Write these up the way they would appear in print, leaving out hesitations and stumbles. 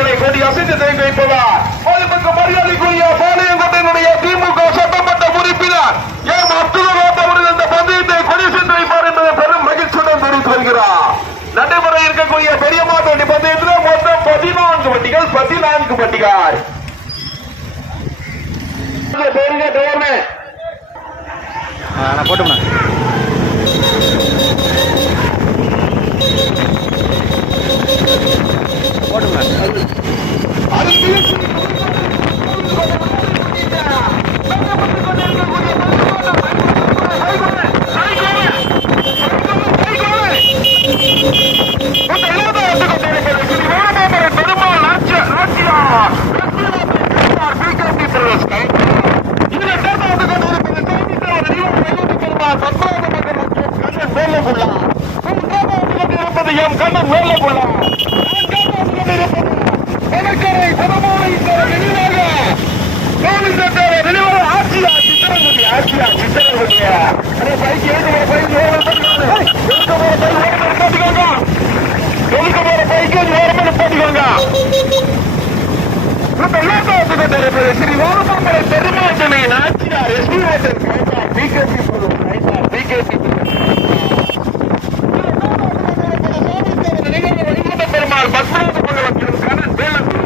காலணிகளை கொடி அசைத்து தேங்கி வைப்பதார் மதிப்புக்கு மரியாதைக்குரிய பாளையங்கோட்டையினுடைய திமுக சட்டமன்ற உறுப்பினர் எம் அப்துல் அவர்கள் இந்த பந்தயத்தை கொடி சென்று வைப்பார் என்பதை பெரும் மகிழ்ச்சியுடன் தெரிவித்து வருகிறார். நடைபெற இருக்கக்கூடிய பெரிய மாட்டு பந்தயத்தில் மொத்தம் 14 வண்டிகள் 14 வண்டிகள் போட்டோம்னா ஸ்ரீ ஓரமாமலை பெருமாள் நாச்சியார் எஸ்பி பெருமாள் பத்மநாத மங்கலம் கண்ணன் முடிப்பதற்கு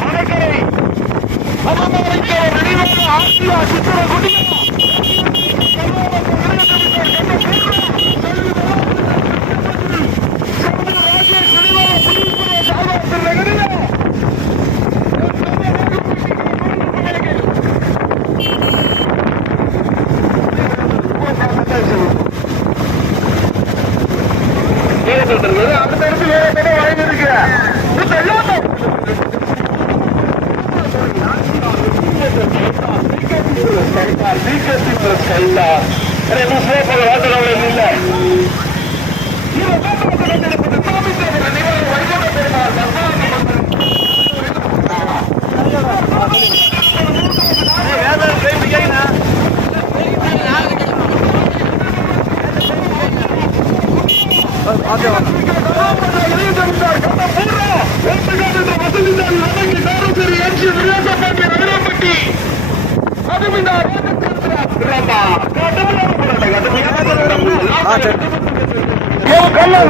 மணக்கரை ஆசியா சித்திரகுடி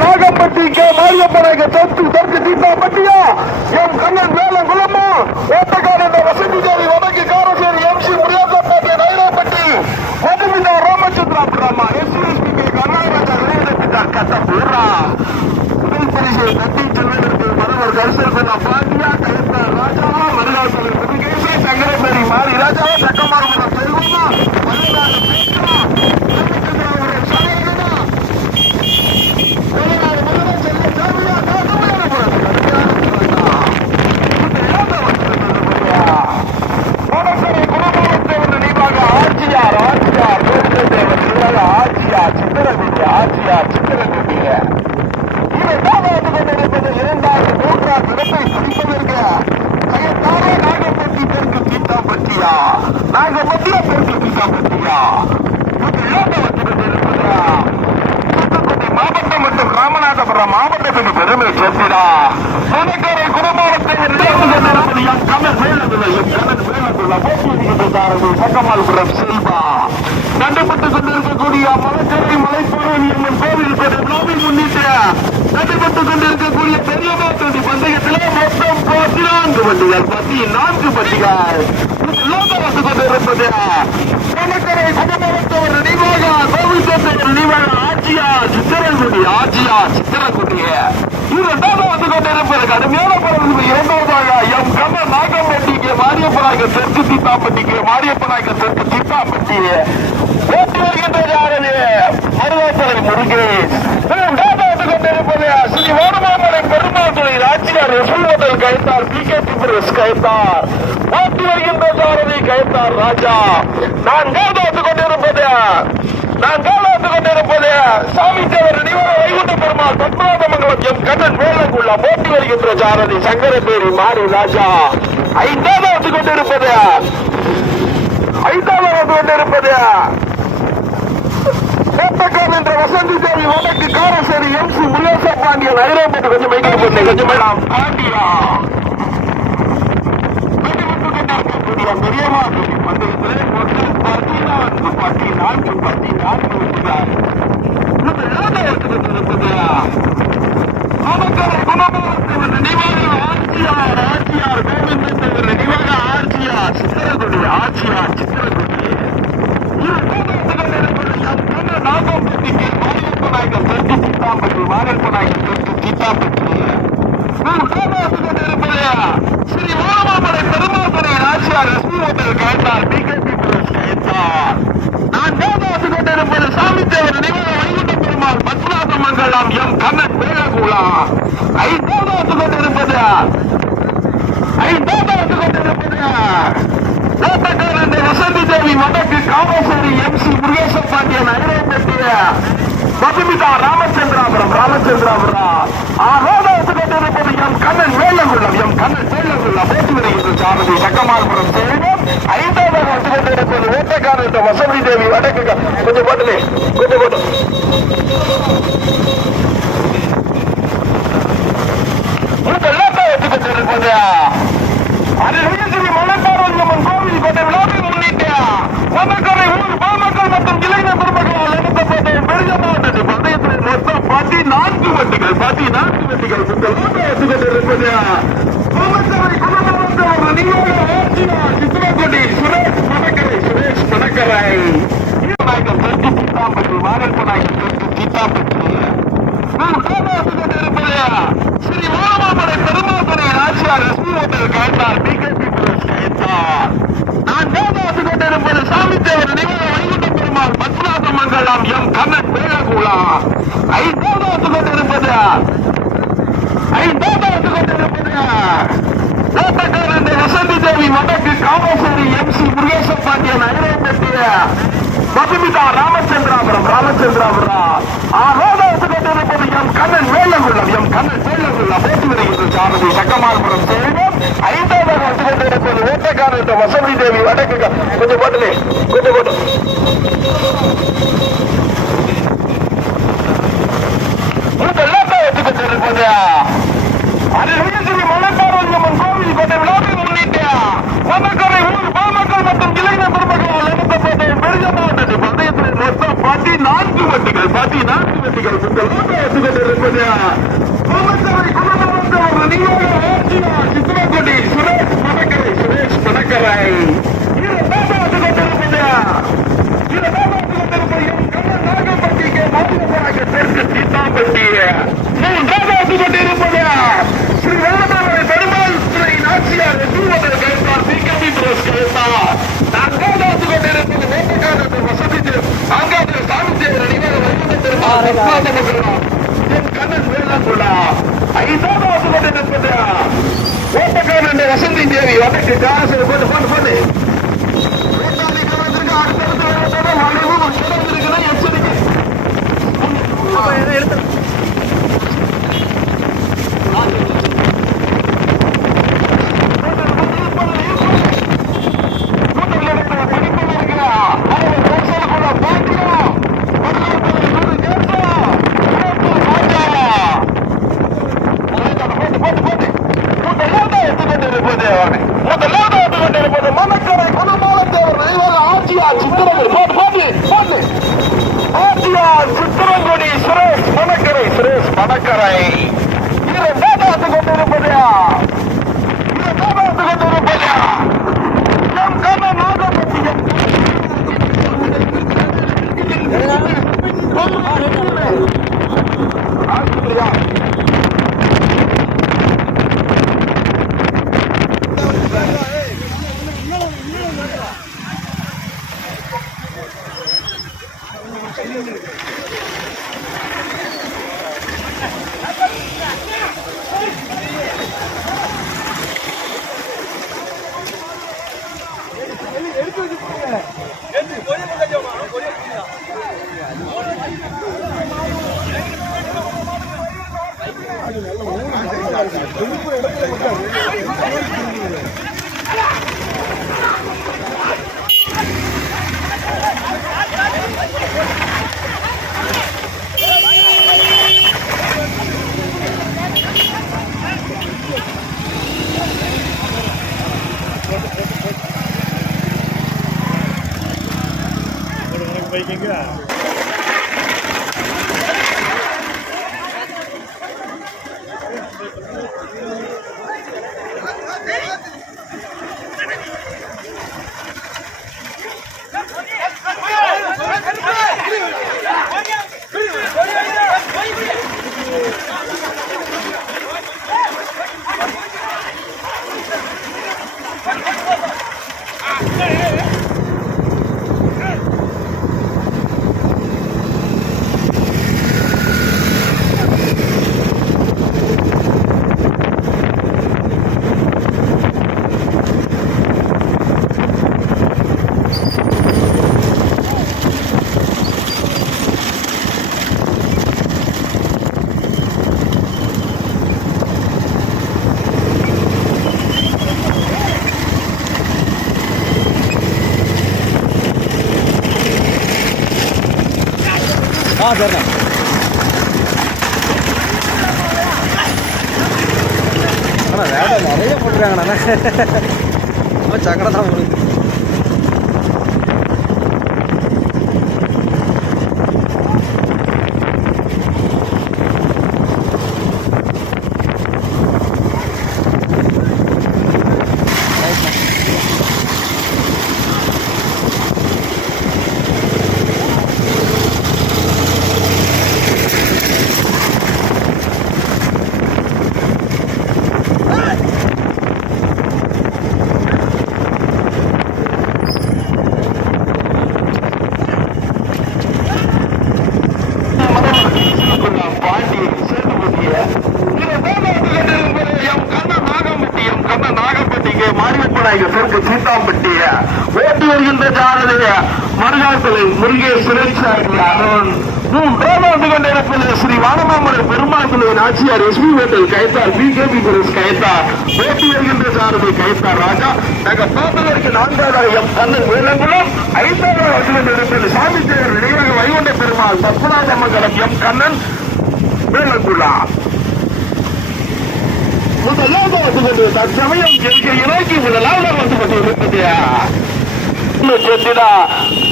நாகம்பட்டி கே மாரியப்பனாக தொத்து தொட்டு தீட்டாம்பட்டியா எம் கண்ணன் வேல குலமா ஓட்டக்கார வசதி தேவி வடக்கு காரசேரி எம்சி முருகாப்பட்டி நைராப்பட்டி மதுமிதா ராமச்சந்திரா பிரமா எஸ்பி கர்நாடகா வெளியிடப்பட்டார் கட்டப்பூரா முதல் பரிசு தட்டி செல்வதற்கு மரவர் கரிசல் பாண்டியா கயத்தார் ராஜா மருகாசல் புதுகேசி சங்கரபேரி மாரி ராஜா சக்கமாரபுரம் செல்வமா மதுராஜ பேசுறா மாவட்டம் மற்றும் ராமநாதபுரம் மாவட்டத்தின் பெருமை சேர்த்திடா சனக்கரை குடும்பத்தை பக்கமால்புரம் செல்வா நடைபெற்றுக் கொண்டிருக்கக்கூடிய மலக்கரை மலைப்பூர்வம் கோவில் முன்னிட்டு நடைபெற்றுக் கொண்டிருக்கக்கூடிய பெரிய மாட்டு பந்தயத்திலே மொத்தம் 14 வண்டிகள் 14 வண்டிகள் வந்து கொண்டிருப்பது சனக்கரை குடும்பத்தவர் நினைவாக கோவிந்தத்தவர் நினைவாக ஆட்சியா சித்திரங்குடி இரண்டாவது வந்து கொண்டிருப்பது கடுமையான பரவல் இரண்டாவதாக எம் கண்ண நாகம்பட்டிக்கு மாரியப்பனாக தெற்கு தீட்டாம்பட்டிக்கு மாரியப்பனாக தெற்கு தீட்டாம்பட்டி ஓட்டி வருகின்ற யாரது மருதாப்பளை முருகேஷ் இரண்டாவது வந்து கொண்டிருப்பது ஸ்ரீ ஓரமாமலை பெருமாள் துறை ஆட்சியார் ரசூல் கைத்தார் பிகேபி பிரஸ் கைத்தார் ஓட்டி வருகின்ற சாரதி கைத்தார் ராஜா நான்காவது வந்து கொண்டிருப்பது சாமி தேவர் நினைவாக வைகுண்ட பெருமாள் பத்மநாத மங்கலம் எம் கண்ணன் வேலங்குள்ள போட்டி வருகின்ற சாரதி சங்கரபேரி மாரி ராஜா ஐந்தாவது வந்து கொண்டிருப்பது என்ற வசந்தி தேவி வடக்கு காரசேரி எம்சி முருகேச பாண்டியன் ஐரோப்பட்டு கொஞ்சம் மைக்கு போட்டு கொஞ்சம் மேடம் பாண்டியா பெரியவா பந்தயத்திலே மொத்தம் 14 ஆட்சியார் கோவிந்தன் நினைவாக ஆட்சியார் சித்திரகுடி ஆட்சியார் சித்திரகுடி நாகம்பட்டிக்கு மாரியப்ப நாயகர் தெற்கு சீத்தாம்பட்டி மாரியப்ப நாயகர் தெற்கு சீத்தாம்பட்டி ஸ்ரீ ஓரமாமலை பெருமாசனை ஆட்சியார் எஸ்பி ஹோட்டல் கேட்டார் பிகேபி கேட்டார் நான் தேவாசி கொண்டிருப்பது சாமி தேவர் நினைவாக வைகுண்ட பெருமாள் பத்மநாத மங்கலம் எம் கண்ணன் வேலகுலா ஐந்தாவதாசி கொண்டிருப்பது ஓட்டக்காரன் வசந்தி தேவி வடக்கு காமேஸ்வரி எம்சி முருகேச பாண்டியன் ஐரோப்பட்டிய மதுமிதா ராமச்சந்திராபுரம் ஆறாவது கொண்டிருப்பது எம் கண்ணன் வேலகுலம் போட்டு வருகின்ற சாரதி சக்கமாபுரம் சேலம் ஐந்தாவது வந்து கொண்டிருப்பது ஓட்டக்காரன் வசந்தி தேவி வடக்கு கொஞ்சம் போட்டு கொண்டிருப்பது மலைப்பாரம்மன் கோவில் கொண்ட விழாவை முன்னிட்டு மன்னக்கரை ஊர் பொதுமக்கள் மற்றும் இளைஞர் பெருமக்களால் நடத்தப்பட்ட பெரிய மாவட்டத்தில் பந்தயத்தில் மொத்தம் 14 வண்டிகள் உங்கள் கொண்டிருப்பது சித்திரக்குடி சுரேஷ் பணக்கரை நாயகம் தெற்கு சீத்தாம்பட்டி மாரியப்ப நாயகம் தெற்கு சீத்தாம்பட்டி கொண்டிருப்பது ஸ்ரீ ஓரமாமலை பெருமாசனை ஆட்சியார் எஸ்பி ஹோட்டல் கேட்டார் பிகேபி கேட்டார் நான் தேவாசி கொண்டிருப்பது சாமி தேவர் நினைவாக வைகுண்ட பெருமாள் பத்மநாத மங்கலம் எம் கண்ணன் வேலகுலா ஐந்தாவதாசி கொண்டிருப்பது ஓட்டக்காரன் வசந்தி தேவி வடக்கு காமேஸ்வரி எம்சி முருகேச பாண்டியன் ஐரோப்பட்டிய மதுமிதா ராமச்சந்திராபுரம் ஆறாவது கொண்டிருப்பது எம் கண்ணன் வேலகுலம் போட்டு வருகின்ற சாரதி சக்கமாபுரம் சேலம் ஐந்தாவது வந்து கொண்டிருப்பது ஓட்டக்காரன் வசந்தி தேவி வடக்கு கொஞ்சம் போட்டு கொண்டிருப்பது மலைப்பாரம்மன் கோவில் கொண்ட விழாவை முன்னிட்டு மன்னக்கரை ஊர் பொதுமக்கள் மற்றும் இளைஞர் பெருமக்களால் நடத்தப்பட்ட பெரிய மாவட்டத்தில் பந்தயத்தில் மொத்தம் 14 வண்டிகள் உங்கள் கொண்டிருப்பது சித்திரக்குடி சுரேஷ் பணக்கரை நாகம்பட்டிக்கு மாரியப்பனாக தெற்கு சீத்தாம்பட்டி கொண்டிருப்பது ஸ்ரீ வெள்ளமாமலை பெருமாள் துறை ஆட்சியார் கேட்டார் பிகேபி கேட்டார் நான்காவது கொண்டிருப்பது ஓட்டக்காரர் வசதி நான்காவது சாமி தேவர் நினைவாக வைகுண்ட பெருமாள் கண்ணன் வேலகுலா ஐந்தாவது கொண்டிருப்பது ஓட்டக்காரன் வசந்தி தேவி வடக்கு காரசேரி போட்டு சித்திரங்குடி சுரேஷ் பணக்கரை இரண்டாவது கொண்டிருப்பது எம் கண்ணன் நாகம்பட்டியம் சரிண்ணா ஆனால் வேலை நிறைய போட்டுருக்காங்கண்ணா சக்கரை தான் போடுது சீத்தாம்பட்டி ஓட்டி வருகின்ற சாரதிய மருகாசலை முருகேஸ்வரன் வந்து கொண்டிருப்பது ஸ்ரீ வானமாமலை பெருமாள் ஆட்சியார் எஸ்பி ஹோட்டல் கைத்தார் பிகேபி பிரஸ் கைத்தார் ஓட்டி வருகின்ற சாரதி கைத்தார் ராஜா நாங்கள் பார்ப்பதற்கு 4வது எம் கண்ணன் வேலங்குளம் 5வது வந்து கொண்டிருப்பது சாமி தேவர் நினைவாக வைகுண்ட பெருமாள் பத்மநாபமங்கலம் எம் கண்ணன் வேலங்குளம் முதலாக வந்து கொண்டு தற்சமயம் இறக்கி முதலாக வந்து கொண்டிருப்பது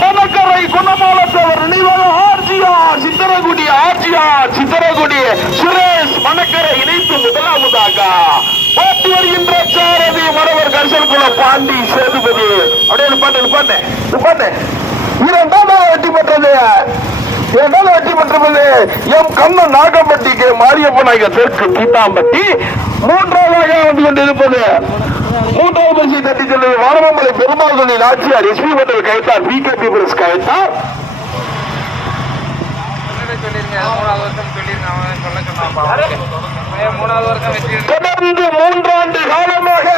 பணக்கரை குணமாலத்தவர் நினைவாக ஆர்ஜிஆர் சித்தரகுடி சுரேஷ் பணக்கரை இணைத்து முதலாவதாக ஓட்டி வருகின்ற சாரதி மரவர் கரிசல்குளம் பாண்டி சேதுபதி அப்படியே பாட்டு 2வது வெற்றி பெற்றது எம் கண்ணன் நாகம்பட்டிக்கு மாரியப்பநாயக தெற்கு தீட்டாம்பட்டி 3வது வந்து கொண்டிருப்பது 3வது பரிசை தட்டி செல்வது வானமாமலை பெருமாள் ஆட்சியார் எஸ்பி ஹோட்டல் கைத்தார் பிகேபி பிரஸ் கைத்தார் தொடர்ந்து 3 ஆண்டு காலமாக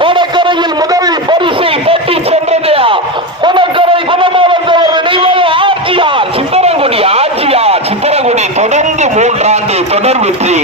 வடக்கரையில் முதல் பரிசை தட்டி சென்றது வடக்கரை குணமாலத்தவர் நினைவாக ஆட்சியார் சித்தரங்குடி தொடர்ந்து 3 ஆண்டு தொடர் வெற்றி